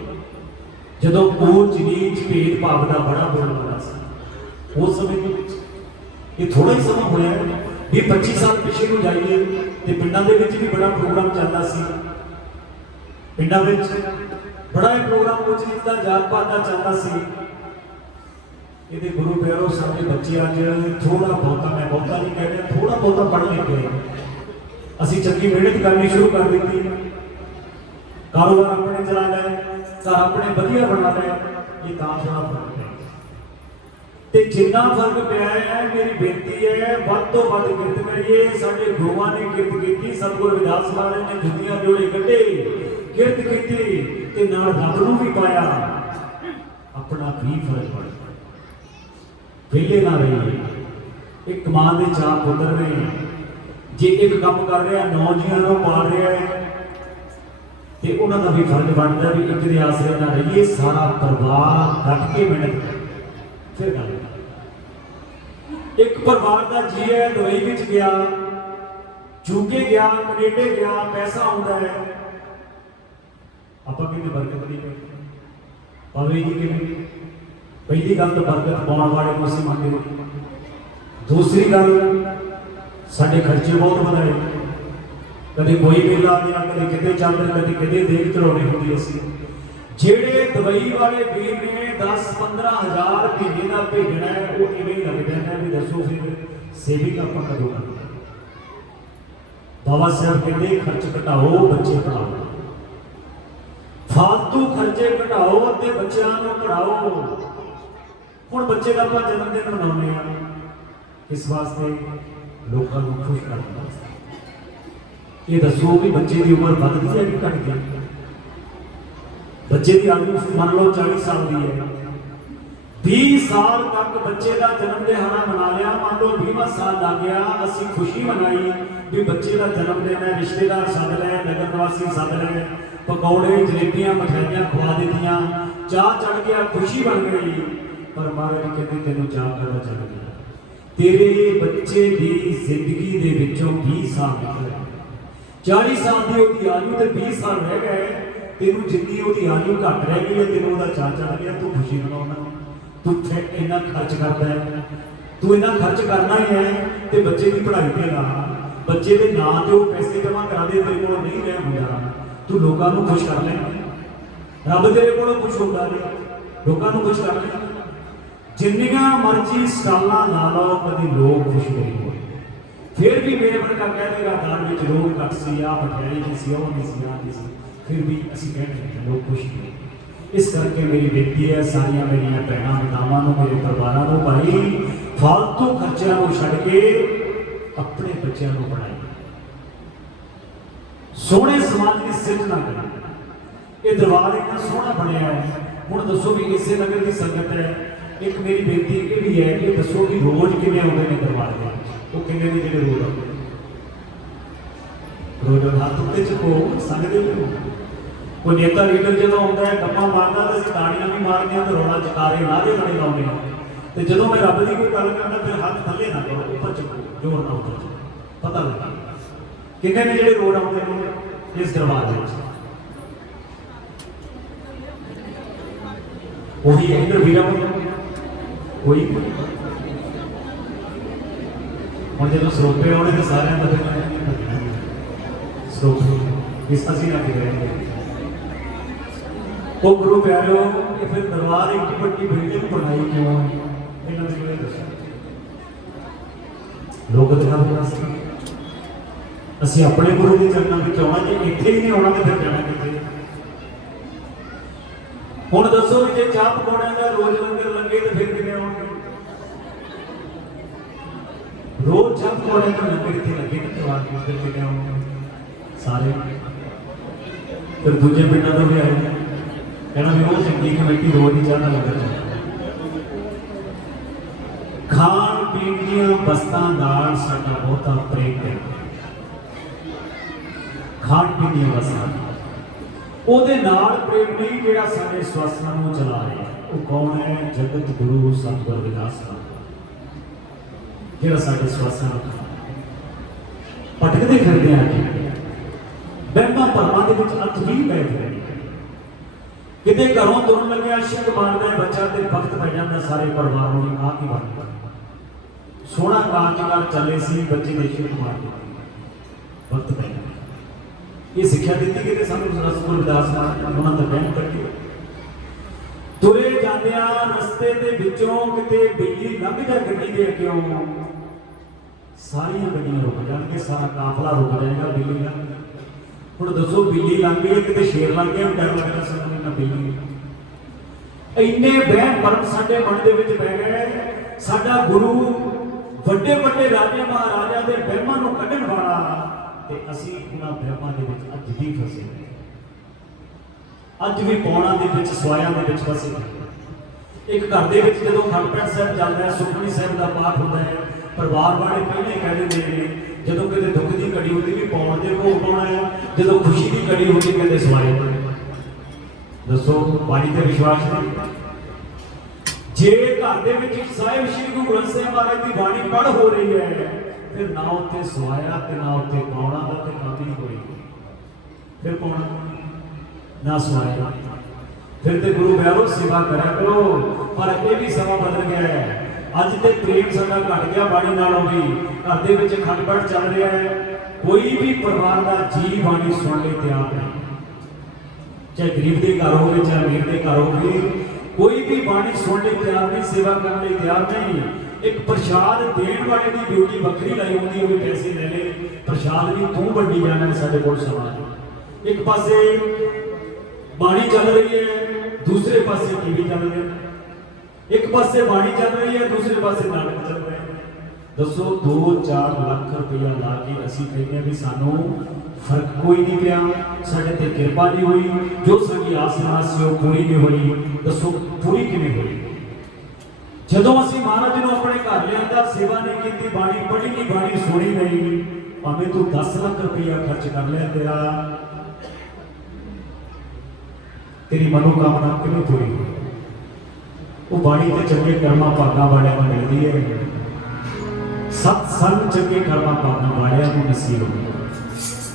ਜਦੋਂ ਊਚ ਨੀਚ ਭੇਦ ਭਾਵ ਦਾ ਬੜਾ ਬੋਲਬਾਲਾ ਸੀ। ਉਸ ਸਮੇਂ ਦੇ ਵਿੱਚ ਇਹ ਥੋੜਾ ਹੀ ਸਮਾਂ ਹੋਇਆ ਵੀ 25 ਸਾਲ ਪਿੱਛੇ ਨੂੰ ਜਾਈਏ ਤੇ ਪਿੰਡਾਂ ਦੇ ਵਿੱਚ ਵੀ ਬੜਾ ਪ੍ਰੋਗਰਾਮ ਚੱਲਦਾ ਸੀ। ਪਿੰਡਾਂ ਵਿੱਚ ਬੜਾ ਹੀ ਪ੍ਰੋਗਰਾਮ ਊਚ ਨੀਚ ਦਾ, ਜਾਤ ਪਾਤ ਦਾ ਚੱਲਦਾ ਸੀ। ਇਹਦੇ ਗੁਰੂ ਪਿਆਰੋ ਸਾਡੇ ਬੱਚੇ ਅੱਜ ਥੋੜਾ ਬਹੁਤਾ, ਮੈਂ ਬਹੁਤਾ ਨਹੀਂ ਕਹਿ ਰਿਹਾ, ਥੋੜਾ ਬਹੁਤਾ ਪੜ੍ਹ ਲਿਖ ਗਏ। ਅਸੀਂ ਚੰਗੀ ਮਿਹਨਤ ਕਰਨੀ ਸ਼ੁਰੂ ਕਰ ਦਿੱਤੀ, ਕਾਰੋਬਾਰ ਆਪਣੇ ਚਲਾ ਲਏ, ਘਰ ਆਪਣੇ ਵਧੀਆ ਬਣਾ ਲਏ। ਇਹ ਤਾਂ ਥੋੜਾ ਫਰਕ ਹੈ। ਤੇ ਜਿੰਨਾ ਫਰਕ ਪਿਆ ਹੈ, ਮੇਰੀ ਬੇਨਤੀ ਹੈ ਵੱਧ ਤੋਂ ਵੱਧ ਕਿਰਤ ਕਰੀਏ। ਸਾਡੇ ਗੁਰੂਆਂ ਨੇ ਕਿਰਤ ਕੀਤੀ, ਸਤਿਗੁਰ ਰਵਿਦਾਸ ਮਹਾਰਾਜ ਨੇ ਦੁਨੀਆਂ ਜੋੜੇ ਕੱਢੇ, ਕਿਰਤ ਕੀਤੀ ਤੇ ਨਾਲ ਰੱਬ ਨੂੰ ਵੀ ਪਾਇਆ। ਆਪਣਾ ਵੀ ਫਰਜ਼ ਪੜਦਾ, ਵਿਹਲੇ ਨਾ ਰਹੀਏ। ਇੱਕ ਮਾਂ ਦੇ 4 ਪੁੱਤਰ ਨੇ, ਜੇ ਇੱਕ ਕੰਮ ਕਰ ਰਿਹਾ 9 ਜੀਆਂ ਨੂੰ ਪਾਲ ਰਿਹਾ ਹੈ ਤੇ ਉਹਨਾਂ ਦਾ ਵੀ ਫਰਜ਼ ਬਣਦਾ ਵੀ ਇੱਕ ਦੇ ਆਸਰੇ ਨਾ ਰਹੀਏ, ਸਾਰਾ ਪਰਿਵਾਰ ਡਟ ਕੇ ਮਿਹਨਤ ਕਰੇ। ਫਿਰ ਗੱਲ ਇੱਕ ਪਰਿਵਾਰ ਦਾ ਜੀ ਹੈ ਦੁਬਈ ਵਿੱਚ ਗਿਆ, ਯੂਕੇ ਗਿਆ, ਕੈਨੇਡਾ ਗਿਆ, ਪੈਸਾ ਆਉਂਦਾ ਹੈ, ਆਪਾਂ ਕਿਤੇ ਬਰਕਤ ਨਹੀਂ ਪਾਵੇ ਜੀ। ਕਿਵੇਂ? ਪਹਿਲੀ ਗੱਲ ਤਾਂ ਬਰਕਤ ਪਾਉਣ ਵਾਲੇ ਨੂੰ ਅਸੀਂ ਮੰਨਦੇ। ਦੂਸਰੀ ਗੱਲ, ਸਾਡੇ ਖਰਚੇ ਬਹੁਤ ਵਧਾਏ। ਕਦੇ ਕੋਈ ਮੇਲਾ ਆ ਗਿਆ, ਕਦੇ ਕਿਤੇ ਚਾਦਰ, ਕਦੇ ਕਿਤੇ ਦੇਖ ਚੜਾਉਣੇ ਹੁੰਦੇ ਸੀ। ਜਿਹੜੇ ਦੁਬਈ ਵਾਲੇ ਵੀਰ ਨੇ 10-15 ਹਜ਼ਾਰ ਮਹੀਨੇ ਦਾ ਭੇਜਣਾ ਹੈ, ਉਹ ਇਵੇਂ ਲੱਗ ਜਾਂਦਾ ਵੀ ਦੱਸੋ ਫਿਰ ਸੇਵਿੰਗ ਆਪਾਂ ਕਦੋਂ ਕਰਾਂਗੇ? ਬਾਬਾ ਸਾਹਿਬ ਕਹਿੰਦੇ ਖਰਚ ਘਟਾਓ, ਬੱਚੇ ਪੜਾਓ। ਫਾਲਤੂ ਖਰਚੇ ਘਟਾਓ ਤੇ ਬੱਚਿਆਂ ਨੂੰ ਪੜਾਓ। ਹੁਣ ਬੱਚੇ ਦਾ ਆਪਾਂ ਜਨਮ ਦਿਨ ਮਨਾਉਂਦੇ ਹਾਂ ਕਿਸ ਵਾਸਤੇ? ਲੋਕਾਂ ਨੂੰ ਖੁਸ਼ ਕਰਨ ਵਾਸਤੇ। ਇਹ ਦੱਸੋ ਵੀ ਬੱਚੇ ਦੀ ਉਮਰ ਵੱਧਦੀ ਹੈ ਕਿ ਘਟਦੀ ਹੈ? ਬੱਚੇ ਦੀ ਆਯੂ ਮੰਨ ਲਓ 40 ਸਾਲ ਦੀ ਹੈ, 20 ਸਾਲ ਤੱਕ ਬੱਚੇ ਦਾ ਜਨਮ ਦਿਹਾੜਾ ਮਨਾ ਲਿਆ। ਮੰਨ ਲਓ 20ਵਾਂ ਸਾਲ ਲੱਗ ਗਿਆ, ਅਸੀਂ ਖੁਸ਼ੀ ਮਨਾਈ ਵੀ ਬੱਚੇ ਦਾ ਜਨਮ ਦਿਨ ਹੈ, ਰਿਸ਼ਤੇਦਾਰ ਸੱਦ ਲਏ, ਨਗਰ ਨਿਵਾਸੀ ਸੱਦ ਲਏ, पकौड़े जलेबियां मिठाइयां खवा दित्तियां, चाह चढ़ गया, खुशी बन गई। पर महाराज कहते तेनों चाह कदा चढ़ गया? तेरे बच्चे की जिंदगी दे विचों 20 साल निकल गए, 40 साल की उसकी आयु तो 20 साल रह गए। तेनों जिन्नी उसकी आयु घट रह गई है, तेनों उसका चाह चढ़ गया, तू खुशी मनाउंदा, तू इन्ना खर्च करता है, तू इन्ना खर्च करना ही है। तो बच्चे की पढ़ाई पे ला, बच्चे के नाम जो पैसे जमा करा दे, तेरे को नहीं रह होंदा, तू लोगों को खुश कर लेना। रब तेरे को खुश होता है, लोगों को खुश कर लेना। जिन्नियां मर्जी स्टालां ला लो, कभी लोग खुश नहीं होए। फिर भी मेरे वर्गा कह देगा घर में लोग घट सी, आ मठियाई नहीं सी, वो नहीं सी, आ नहीं सी, फिर भी असीं कहते लोग खुश नहीं। इस करके मेरी बेनती है सारिया मेरिया भैनों मातावां नूं, मेरे परिवारां नूं, भाई फालतू खर्चियां नूं छड्ड के अपने बच्चों को पढ़ाई, सोहने समाज की सिरजना करें। ये दरबार इतना सोहना बनया है। हुण दसो भी इसे नगर की संगत है, एक मेरी बेनती ये भी है कि दसो कि रोज किवें आउंदे ने दरबार दे विच? वो किन्ने ने जिहड़े रोज आउंदे? रोज हाथ उत्ते चुको संगत दे। कोई नेता लीडर जो आता है गप्पा मारता तो असं ताड़ियां भी मारते हैं, तो रौला चकारे नारे बड़े लाने हैं। तो जो मैं रब की कोई गल करना, फिर हाथ थले ना करो, उपर चुको, जोर ना उपर चुको, पता लगा किन्ने ने जो रोड आते हैं इस दरबार वही है। इधर वीरा कोई हम जो सरोपे आने तो सारे सरोपे इस असी ना कि वो गुरु प्यारो कि फिर दरबार एक बड़ी बिल्डिंग बनाई क्यों? इन्होंने दसो लोग दिखा असी अपने गुरु की चरणों में आना, जो इतने ही नहीं आना तो फिर जाना कितने? हुण दसो भी जो चाह पकौड़ियां का रोज लंगर लगे तो फिर कितने आउणगे? रोज चाह पकौड़ियां का लंगर इतने लगे तो दरबार के फिर कितने आउणगे? सारे फिर दूजे पिंडों तो भी आए कहना भी वो चंगी कमेटी रोज ही चाहता लगा। खाण पीण दीआं वस्तां नाल साडा बहुता प्रेम है। खाण पीण दी वस्तां ਉਹਦੇ ਨਾਲ ਪ੍ਰੇਮ ਨਹੀਂ ਜਿਹੜਾ ਸਾਡੇ ਸਵਾਸਾਂ ਨੂੰ ਚਲਾ ਰਿਹਾ। ਉਹ ਕੌਣ ਹੈ? ਜਗਤ ਗੁਰੂ ਸਤਿਗੁਰ ਵਿਦਾਸ ਸਾਹਿਬ, ਜਿਹੜਾ ਸਾਡੇ ਸਵਾਸਾਂ ਨੂੰ ਭਟਕਦੇ ਫਿਰਦੇ ਆ ਜੀ ਵਹਿਮਾਂ ਭਰਮਾਂ ਦੇ ਵਿੱਚ ਅੱਤ ਵੀ ਪੈ ਗਏ। ਕਿਤੇ ਘਰੋਂ ਤੁਰਨ ਲੱਗਿਆ ਸ਼ਕ ਮਾਰਦਾ ਬੱਚਾ ਤੇ ਵਕਤ ਪੈ ਜਾਂਦਾ ਸਾਰੇ ਪਰਿਵਾਰ ਨੂੰ ਆ ਕੀ ਬਣਦਾ। ਸੋਹਣਾ ਕਾਰਜਕਾਰ ਚੱਲੇ ਸੀ, ਬੱਚੇ ਦੇ ਸ਼ਕ ਮਾਰ ਦਿੱਤੀ, ਵਕਤ ਪੈ ਗਿਆ। ये शिक्षा दी कि सतगुरु रविदास उन्होंने बहन कटी तुरे जांदिया रस्ते के विचों किते बिल्ली लंघ जा गड्डी दे अग्गों, सारियां गड्डियां रुक जाएंगे, सारा काफला रुक जाएगा बिल्ली लंघ। हुण दसो बिल्ली लंघ गई किते शेर लंघ गया, डर लगदा सानूं ना बिल्ली। इन्ने बहन भरम साडे मन दे विच पै गए। साडा गुरु वड्डे वड्डे राजे महाराजा दे वहमां नूं कढण वाला ते असीं उन्हां वहमां दे विच अज भी फसे, अज भी पौड़ां दे विच सवायां दे विच फसे। एक घर दे विच जदों अखंड पाठ साहिब चलदा है, सुखमनी साहिब दा पाठ हुंदा है, परिवार वाले पहले कह दिंदे ने जदों किते दुख दी घड़ी हुंदी भी पौड़ दे भोग पाउणा है, जदों खुशी दी घड़ी हुंदी कहंदे सवाए। दसो बाणी ते विश्वास नहीं? जे घर दे विच साहिब श्री गुरु ग्रंथ साहिब महाराज दी बाणी पढ़ हो रही है, फिर ना उत्ते सवाया ते ना उत्ते पौड़ा दा ते काम ही होई। फिर पौड़ा ना सवाया, फिर ते गुरु प्यारो सेवा करा करो। पर ये भी समा बदल गया है, अज ते प्रेम साडा घट गया बाणी नालों भी। घर दे विच अखंड पाठ चल रहा है, कोई भी परिवार का जी बाणी सुन ले तैयार नहीं, चाहे गरीब के घर हो चाहे अमीर के घर हो, कोई भी बाणी सुन ले तैयार नहीं, सेवा करने तैयार नहीं। एक प्रसाद देण वाले की ड्यूटी बखरी लाई होती है, पैसे ले ले, प्रसाद भी तू वंडी जाना साडे कोल समाज। एक पासे बाणी चल रही है, दूसरे पासे टीवी चल रहा है, एक पासे बाणी चल रही है, दूसरे पासे नाटक चल रहे हैं। दसो 2-4 लाख रुपया ला के असीं कहते भी सानू फर्क कोई नहीं पिया, साडे ते किरपा नहीं हुई, जो साडी आस नास सी पूरी नहीं हुई। दसो पूरी किवें हुई? जदों असीं महाराज नूं अपने घर लिआंदा, सेवा नहीं की, बाणी पढ़ी नहीं, बाणी सुनी नहीं, भावें तू 10 लाख रुपया खर्च कर लिया, तेरा तेरी मनोकामना किवें पूरी हो। वो बाणी ते चंगे कर्मां भागां वालियां नूं मिलदी है, सत्संग चंगे कर्मां भागां वालियां नूं नसीब हो।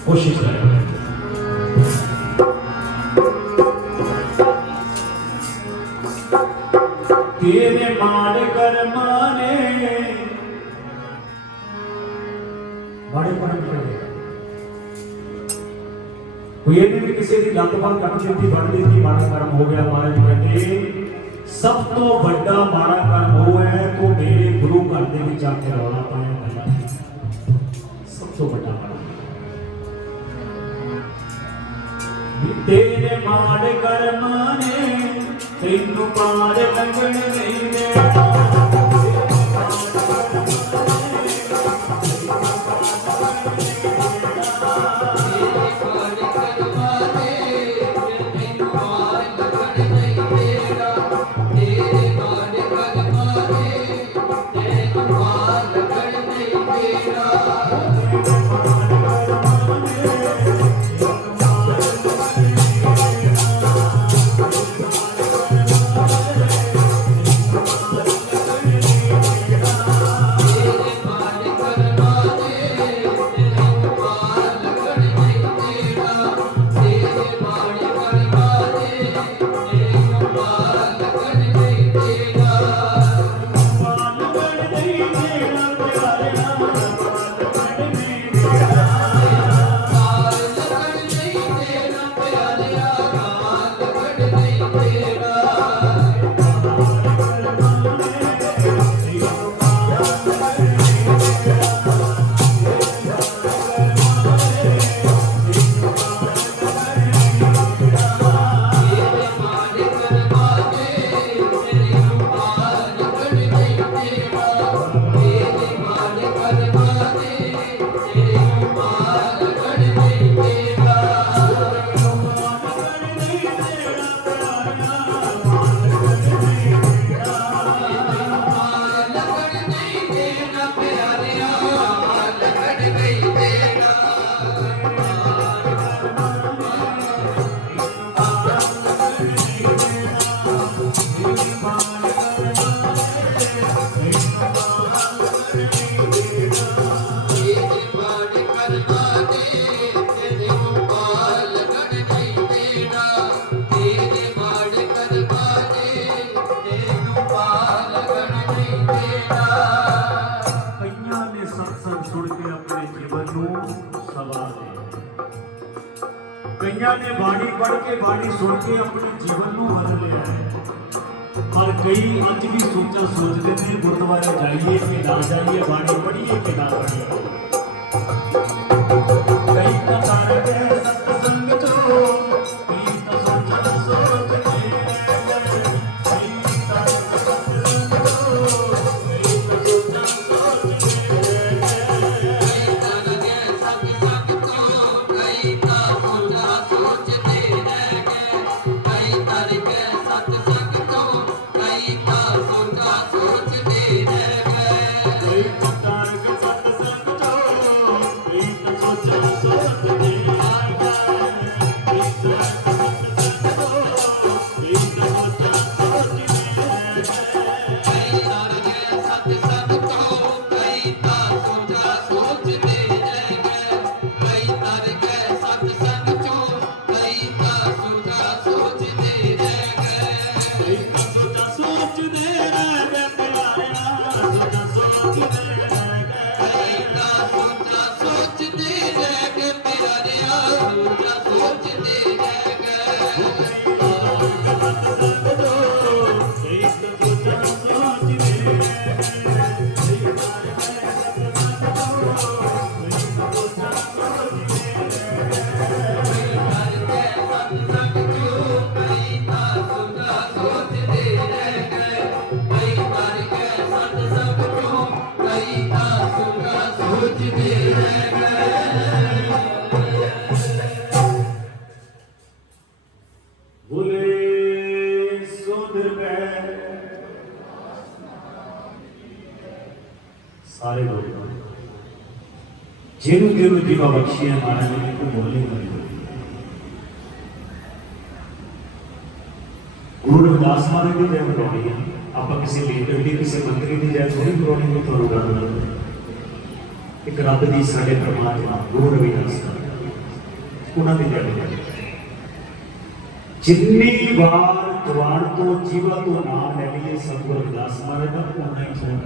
कोशिश करो। तेरे माड़े कर्मां ने बड़े कर्म करे। कोई ये भी किसी की लत बांह कट दी फड़ दी माड़ा कर्म हो गया। महाराज कहते सब तो बड़ा माड़ा कर्म वो है तो मेरे गुरु घर के विच आके रौला पाया गया। सब तो बड़ा माड़ा तेरे माड़े कर्मां ने तैनू पार लगण नहीं देना। कईयां ने बाणी पढ़ के बाणी सुन के अपने जीवन को बदल लिया है। पर कई अज भी सोचा सोचते थे गुरुद्वारे जाइए कि ना जाइए, बाणी पढ़िए कि ना पढ़िए। कई तो तारक है सत्संग चो, कई तो सोचा सोच के, कई तारक सत्संग चो, कई तो सोचा सोच के, कई तारक सत्संग चो, कई तो सोचा सोच के रह गए, कई तारक सत्संग चो, कई तो सोचा सोच के रह गए, कई तारक सत्संग चो, कई तो सोचा सोच के रह गए, कई तारक सत्संग चो, कई तो सोचा सोच के रह गए, कई तारक सत्संग चो, कई तो सोचा सोच के रह गए, कई तारक सत्संग चो, कई तो सोचा सोच के रह गए, कई तो सोचा सोच दे रह गए प्यारा, सोचा सोच दे रह गए, कई तो सोचा सोच दे रह गए प्यारिया, सोचा सोच दे रह गए, कई सत्संग चो, कई तो सोचा सोच दे रह गए, कई तारक सत्संग चो, कई तो सोचा सोच दे रह बोले सुंदर सारे लोग जिन जिन जीवा बख्शिया महाराज ने को बोले गुरु रविदास महाराज की जय करवानी है। आप किसी लीडर की किसी मंत्री की जय थोड़ी करवानी है। थोड़ा गल एक रब की साडे परमात्मा गुरु रविदास उन्होंने जय करवानी। जिन्नी बार जवान तो जीवा तो नाम ले लिए सतगुरु रविदास महाराज का उन्ना ही थोड़ा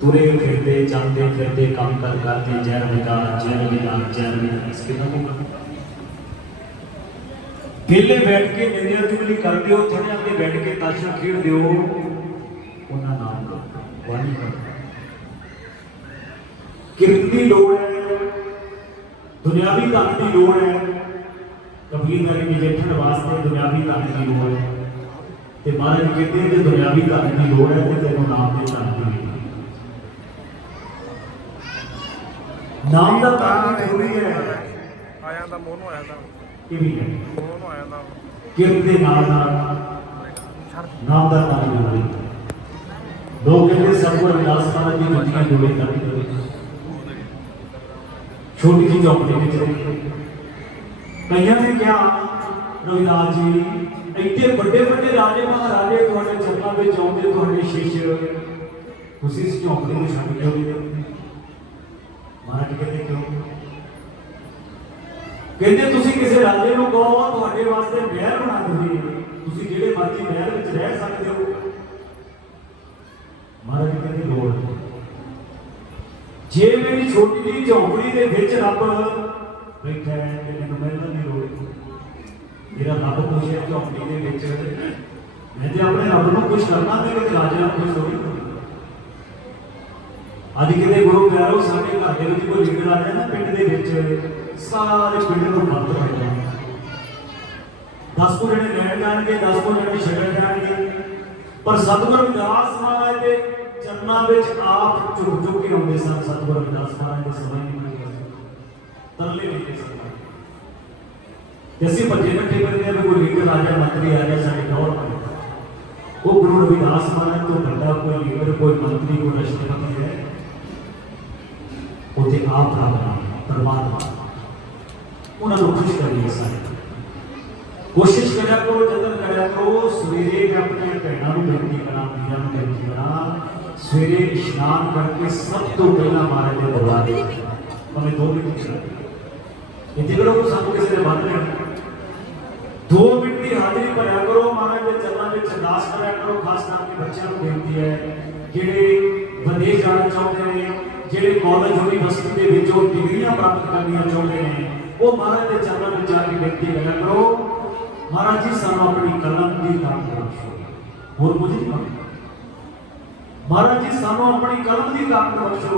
तुरे फिरते जाते फिरते काम कर करते जय रविदास जय रविदास जय रविदास कितना होगा। वेले बैठ के निंदिया चुगली कर दियो थड़िया ते बैठ के ताशा खेड दियो उन्ना नाम लो वाणी कर किरत की लोड़ है दुनियावी धन की लोड़ है। कबीर ने नजेठण वास्ते दुनियावी धन की लोड़ है ते महाराज कहते हैं कि दुनियावी धन की लोड़ है तो तेनों नाम के धन की नाम का धन जरूरी है। आया दा मोह नु आया दा ये भी है मोह नु आया दा किरत के नाम का धन जरूरी। लोग कहते सतगुरु रविदास महाराज की जुतियां जोड़े करते छोटी सी चौपड़ी में कईयां ने क्या रविदास जी इतने बड़े बड़े राजे महाराजे थोड़े चरणों में आते थोड़े शिष्य तुम इस झोंपड़ी में छड़ क्यों महाराज कहते क्यों कहते तुम किसी राजे को कहो थोड़े वास्ते महल बना दूंगी तुम जेडे मर्जी महल में रह सकते हो। महाराज कहते लोड़ जे मेरी छोटी जी झोंपड़ी के विच रब बैठा है कि मैंने मिलने की लोड़ मेरा रब खुश है झोंपड़ी के विच मैं तो अपने रब को खुश करना मैं कभी राजे को खुश थोड़ी अज कि गुरु प्यारो साडे घर के कोई लीडर आ जाए ना पिंड के विच सारे पिंड को मत हो जाए 10 को जने लैन जाएंगे 10 को जने छड्डण जाएंगे पर सतगुरु रविदास महाराज के चरणों में आप झुक झुक के आते सन। सतगुरु रविदास महाराज के समय तरले नहीं दे सकता जैसे बच्चे इकट्ठे करते हैं कोई लीडर आ जाए मंत्री आ जाए साढ़े दौर में वो गुरु रविदास महाराज तो बड़ा कोई लीडर कोई मंत्री कोई राष्ट्रपति है उसे आप परमात्मा उन्होंने खुश करिए सारे कोशिश करा करो जतन करा करो सवेरे मैं अपने भैनों को बेनती करा वीरों को बेनती करा सवेरे इशनान करके सब तो पहला महाराज के दरबार हमें 2 मिनट इतने करो तो सब किसी ने बात नहीं 2 मिनट की हाजिरी भरिया करो महाराज के चरणों में अरदास करा करो। खास करके बच्चों को बेनती है जेडे विदेश जाना चाहते हैं जेडे कॉलेज यूनिवर्सिटी के विचों डिग्रियां प्राप्त करनी चाहते हैं वो महाराज के चरणों में जाके बेनती करा करो महाराज जी सानू अपनी कलम की ताकत बख्शो और मुझे महाराज जी सानू अपनी कलम की ताकत बख्शो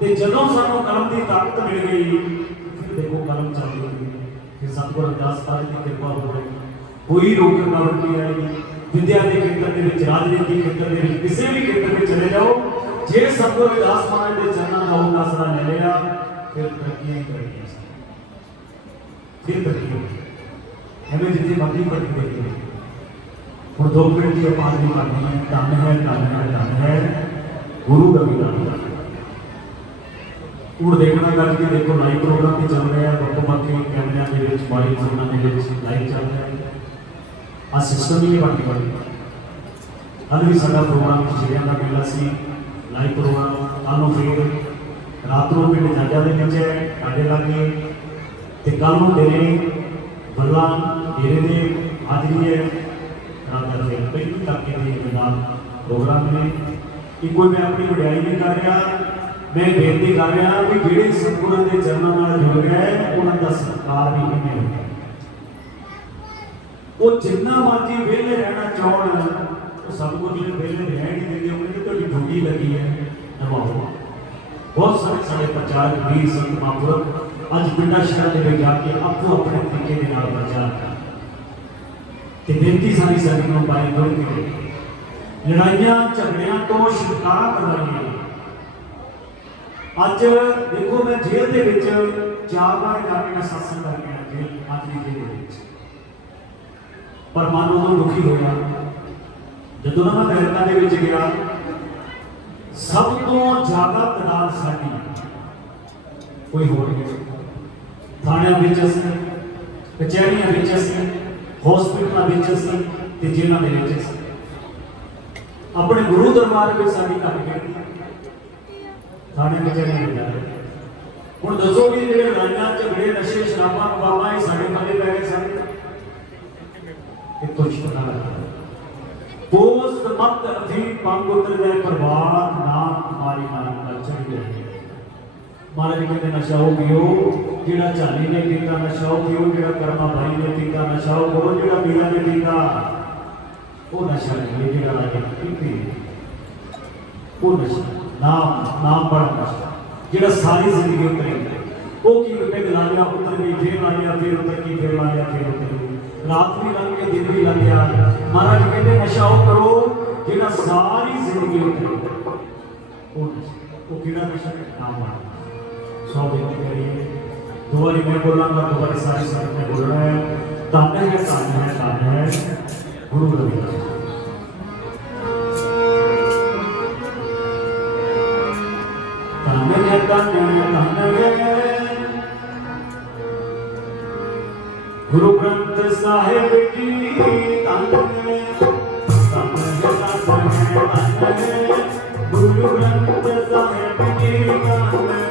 ते जदों सानू कलम की ताकत मिल गई फिर देखो कलम चल गई फिर सतगुरु रविदास महाराज की कृपा हो गई कोई रोक रुकावट नहीं आएगी। विद्या के क्षेत्र के विच राजनीति क्षेत्र के विच किसी भी क्षेत्र में चले जाओ जे सतगुरु रविदास महाराज के चरणों का वो आसरा ले लिया फिर तरक्की करेगी फिर तरक्की हमें जितनी मर्जी पढ़ी देगी और 2 मिनट की पानी करनी है धन है गुरु रविदास हूँ देखना करके देखो लाइव प्रोग्राम भी चल रहा है बक्ख कैमरिया के मोबाइल फोनों के लाइव चल रहा है आ सिस्टम ही बन गया। कल भी साडा प्रोग्राम खिचड़ियां का मेला सी लाइव प्रोग्राम कल फिर रात को पिंड जाजा के नीचे साढ़े लागे तो कल दिने बल्ला डेरे के हाजरी है रात का फिर पहली तक प्रोग्राम ने कि कोई मैं अपनी वड्याई नहीं कर रहा मैं बेनती कर रहा कि जेडे सतगुरां के चरणों नाल जुड़ गया है उन्हां दा सत्कार भी इवें होगा। वो जिन्ना मर्जी वेले रहना चाहण तो सब कुछ वेले रह नहीं देंगे उन्हें तो ड्यूटी लगी है निभाओ। बहुत सारे प्रचारक वीर संत महापुरख अज पिंडा शहर में जाके आपको अपने तरीके के नाल प्रचार कर बेनती सारी सारी पाई जुड़ के लड़ाइयां झगड़ियां तो छुटकारा करवाइए। अज देखो मैं जेल के 4 बार जाके मैं सत्संग करके आया जेल अज की जेल पर मन उदों दुखी होया जदों मैं अमेरिका के गया सब तो ज्यादा तदाद साडी कोई हो नहीं थाणियां विच असीं कचहरियां विच असीं हॉस्पिटलों विच असीं ਤੇ ਜਿਨ੍ਹਾਂ ਦੇ ਵਿੱਚ ਆਪਣੇ ਗੁਰੂ ਦਰਬਾਰ ਵਿੱਚ ਸਾਡੀ ਘੱਟ ਗਿਣਤੀ ਸਾਡੇ ਵਿੱਚ ਨਹੀਂ ਮਿਲਿਆ। ਹੁਣ ਦੱਸੋ ਵੀ ਜਿਹੜੇ ਲੜਾਈਆਂ ਝਗੜੇ ਨਸ਼ੇ ਸ਼ਰਾਬਾਂ ਬਾਬਾ ਇਹ ਸਾਡੇ ਪੱਲੇ ਪੈ ਗਏ ਸਾਡੇ ਇਹ ਕੁਝ ਪਤਾ ਲੱਗਦਾ ਦੋਸਤ ਮਤ ਅਧੀਨ ਪੰਗ ਉਤਰ ਜਾਏ ਪਰਵਾਹ ਨਾਮ ਮਾਰੀ ਨਾਮ ਦਾ ਚੜੀ ਜਾਏ। ਮਹਾਰਾਜ ਕਹਿੰਦੇ ਨਸ਼ਾ ਉਹ ਪੀਓ ਜਿਹੜਾ ਝਾਲੀ ਨੇ ਪੀਤਾ, ਨਸ਼ਾ ਉਹ ਪੀਓ ਜਿਹੜਾ ਕਰਮਾ ਭਾਈ ਨੇ ਪੀਤਾ, ਨਸ਼ਾ ਉਹ ਕਰੋ ਜਿਹੜਾ ਮੀਰਾ ਨੇ ਪੀਤਾ। ਉਹ ਨਸ਼ਾ ਨਹੀਂ ਜਿਹੜਾ ਰਾਜੇ ਪੀਤੀ ਉਹ ਨਸ਼ਾ ਨਾਮ ਬੜਾ ਨਸ਼ਾ ਜਿਹੜਾ ਸਾਰੀ ਜ਼ਿੰਦਗੀ ਉਤਰੇ। ਉਹ ਕੀ ਪੈਗ ਲਾ ਲਿਆ ਉਤਰ ਗਈ, ਫੇਰ ਲਾ ਲਿਆ, ਫੇਰ ਉਤਰ ਗਈ, ਫੇਰ ਲਾ ਲਿਆ, ਫੇਰ ਉਤਰ ਗਈ, ਰਾਤ ਵੀ ਲੰਘ ਗਈ, ਦਿਨ ਵੀ ਲੰਘ ਗਿਆ। ਮਹਾਰਾਜ ਕਹਿੰਦੇ ਨਸ਼ਾ ਉਹ ਕਰੋ ਜਿਹੜਾ ਸਾਰੀ ਜ਼ਿੰਦਗੀ ਉਤਰੇ। ਉਹ ਕਿਹੜਾ ਨਸ਼ਾ? ਨਾਮ ਬੜਾ। ਸੋ ਬੇਨਤੀ ਕਰੀਏ ਦੁਆਰੀ ਮੈਂ ਬੋਲਾਂਗਾ, ਦੁਆਰੀ ਸਾਰੀ ਸੰਗਤ ਨੇ ਬੋਲਣਾ ਹੈ। ਧੰਨ ਹੈ, ਧੰਨ ਹੈ, ਧੰਨ ਹੈ ਗੁਰੂ ਰਵਿਦਾਸ। ਧੰਨ ਹੈ, ਧੰਨ ਹੈ, ਧੰਨ ਹੈ ਗੁਰੂ ਗ੍ਰੰਥ ਸਾਹਿਬ ਜੀ। ਧੰਨ ਹੈ, ਧੰਨ ਹੈ, ਧੰਨ ਹੈ, ਧੰਨ ਹੈ ਗੁਰੂ ਗ੍ਰੰਥ ਸਾਹਿਬ ਜੀ। ਧੰਨ ਹੈ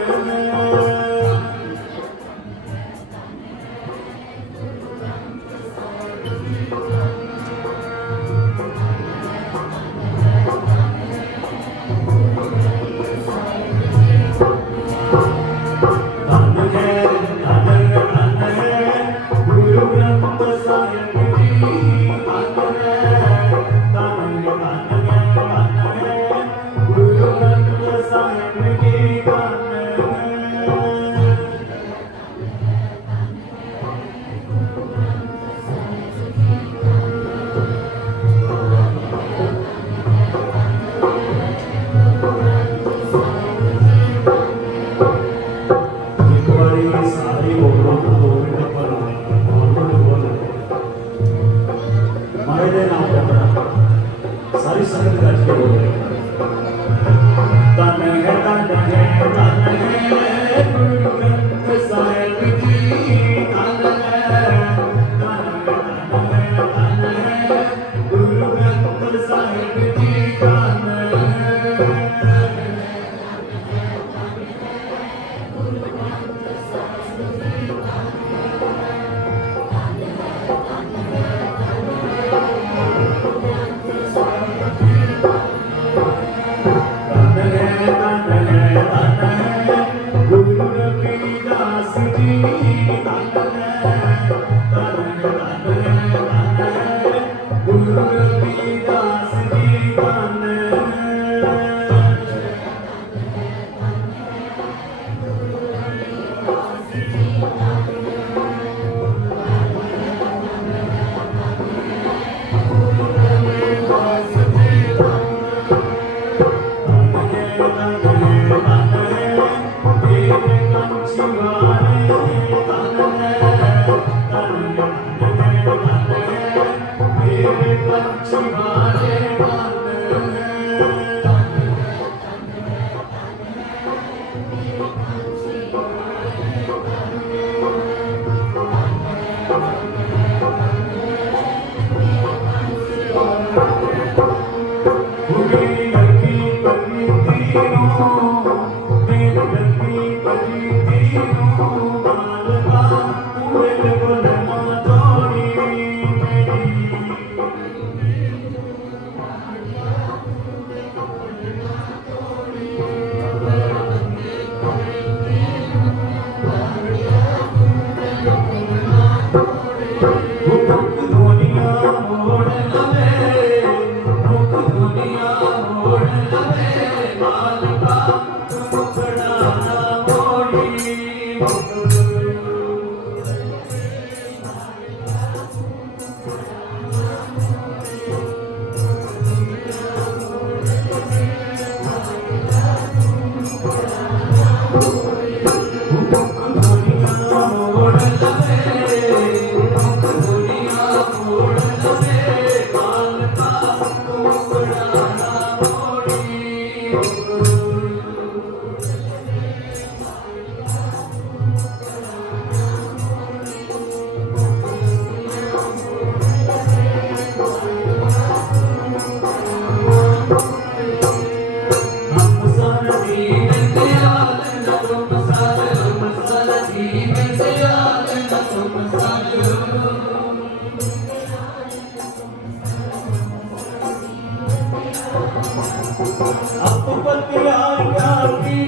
सारी संगत गज के बोल रहे धन है, धन है, धन है गुरु ग्रंथ साहिब जी। धन है, धन है, धन है, धन है गुरु ग्रंथ साहिब जी। धन ਧਰਤੀ